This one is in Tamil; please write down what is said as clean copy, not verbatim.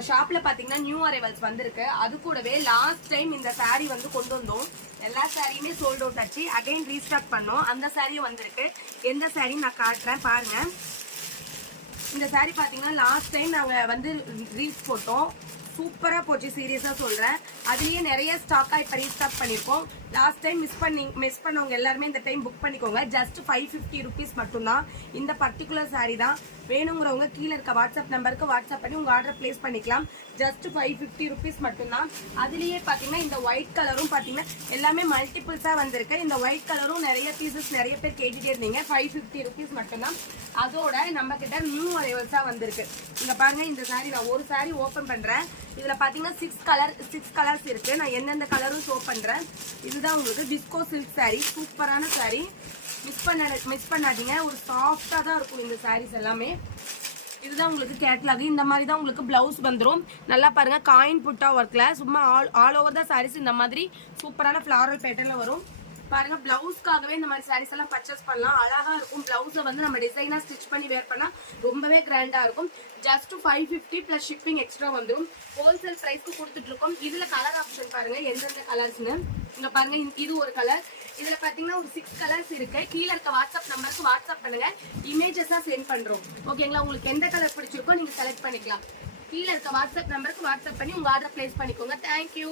நம்ம ஷாப்ல பாத்தீங்கன்னா நியூ அரைவல்ஸ் வந்திருக்கு. அது கூடவே லாஸ்ட் டைம் இந்த சாரீ வந்து கொண்டு வந்தோம். எல்லா சாரியுமே சோல்ட் அவுட் ஆச்சு. அகைன் ரீஸ்டாக் பண்ணோம். அந்த சாரியும் வந்திருக்கு. எந்த சாரி நான் காட்டுறேன் பாருங்க. இந்த சாரி பாத்தீங்கன்னா லாஸ்ட் டைம் நாங்க வந்து ரீல்ஸ் போட்டோம். சூப்பரா போச்சு, சீரியஸா சொல்றேன். அதுலயே நிறைய ஸ்டாக்கா இப்ப ரீஸ்டாக் பண்ணிருக்கோம். லாஸ்ட் டைம் மிஸ் பண்ணவங்க எல்லாருமே இந்த டைம் புக் பண்ணிக்கோங்க. ஜஸ்ட் 550 rupees மட்டும்தான். இந்த பர்டிகுலர் சாரி தான் வேணுங்கிறவங்க கீழே இருக்க வாட்ஸ்அப் நம்பருக்கு வாட்ஸ்அப் பண்ணி உங்க ஆர்டர் பிளேஸ் பண்ணிக்கலாம். ஜஸ்ட் 550 rupees மட்டும்தான். அதுலயே பாத்தீங்கன்னா இந்த ஒயிட் கலரும் பாத்தீங்கன்னா எல்லாமே மல்டிபிள்ஸா வந்திருக்கு. இந்த ஒயிட் கலரும் நிறைய பீசஸ் நிறைய பேர் கேட்டுட்டே இருந்தீங்க. 550 rupees மட்டும்தான். அதோட நம்ம கிட்ட நியூ அரைவல்ஸா வந்திருக்கு. இங்க பாருங்க, இந்த சாரி நான் ஒரு சாரி ஓபன் பண்றேன். இதுல பாத்தீங்கன்னா 6 கலர்ஸ் இருக்கு. நான் எந்தெந்த கலரும் ஷோ பண்றேன். இதுதான் உங்களுக்கு டிஸ்கோ சில்க் சாரி. சூப்பரான சாரி. மிஸ் பண்ணாதீங்க. ஒரு சாஃப்டா தான் இருக்கும் இந்த சாரீஸ் எல்லாமே. இதுதான் உங்களுக்கு கேட்லாக். இந்த மாதிரி தான் உங்களுக்கு பிளவுஸ் வந்துடும். நல்லா பாருங்க, காயின் புட்டா ஒர்க்ல சும்மா ஆல் ஓவர் தான் சாரீஸ் இந்த மாதிரி சூப்பரான ஃபிளாரல் பேட்டர்ன்ல வரும். பாருங்க, பிளவுஸ்க்காகவே இந்த மாதிரி சாரீஸ் எல்லாம் பர்ச்சேஸ் பண்ணலாம். அழகா இருக்கும். பிளவுஸை வந்து நம்ம டிசைனா ஸ்டிச் பண்ணி வேர் பண்ணா ரொம்பவே கிராண்டா இருக்கும். ஜஸ்ட் 550 பிளஸ் ஷிப்பிங் எக்ஸ்ட்ரா வந்துடும். ஹோல்சேல் பிரைஸ்க்கு கொடுத்துட்டு இருக்கோம். இதுல கலர் ஆப்ஷன் பாருங்க, எந்தெந்த கலர்ஸ்னு. இங்க பாருங்க, இது ஒரு கலர். இதுல பாத்தீங்கன்னா ஒரு 6 கலர்ஸ் இருக்கு. கீழே இருக்க வாட்ஸ்அப் நம்பருக்கு வாட்ஸ்அப் பண்ணுங்க. இமேஜஸா சென்ட் பண்றோம். ஓகேங்களா? உங்களுக்கு எந்த கலர் பிடிச்சிருக்கோ நீங்க செலக்ட் பண்ணிக்கலாம். கீழே இருக்க வாட்ஸ்அப் நம்பருக்கு வாட்ஸ்அப் பண்ணி உங்க ஆர்டர் பிளேஸ் பண்ணிக்கோங்க. தேங்க்யூ.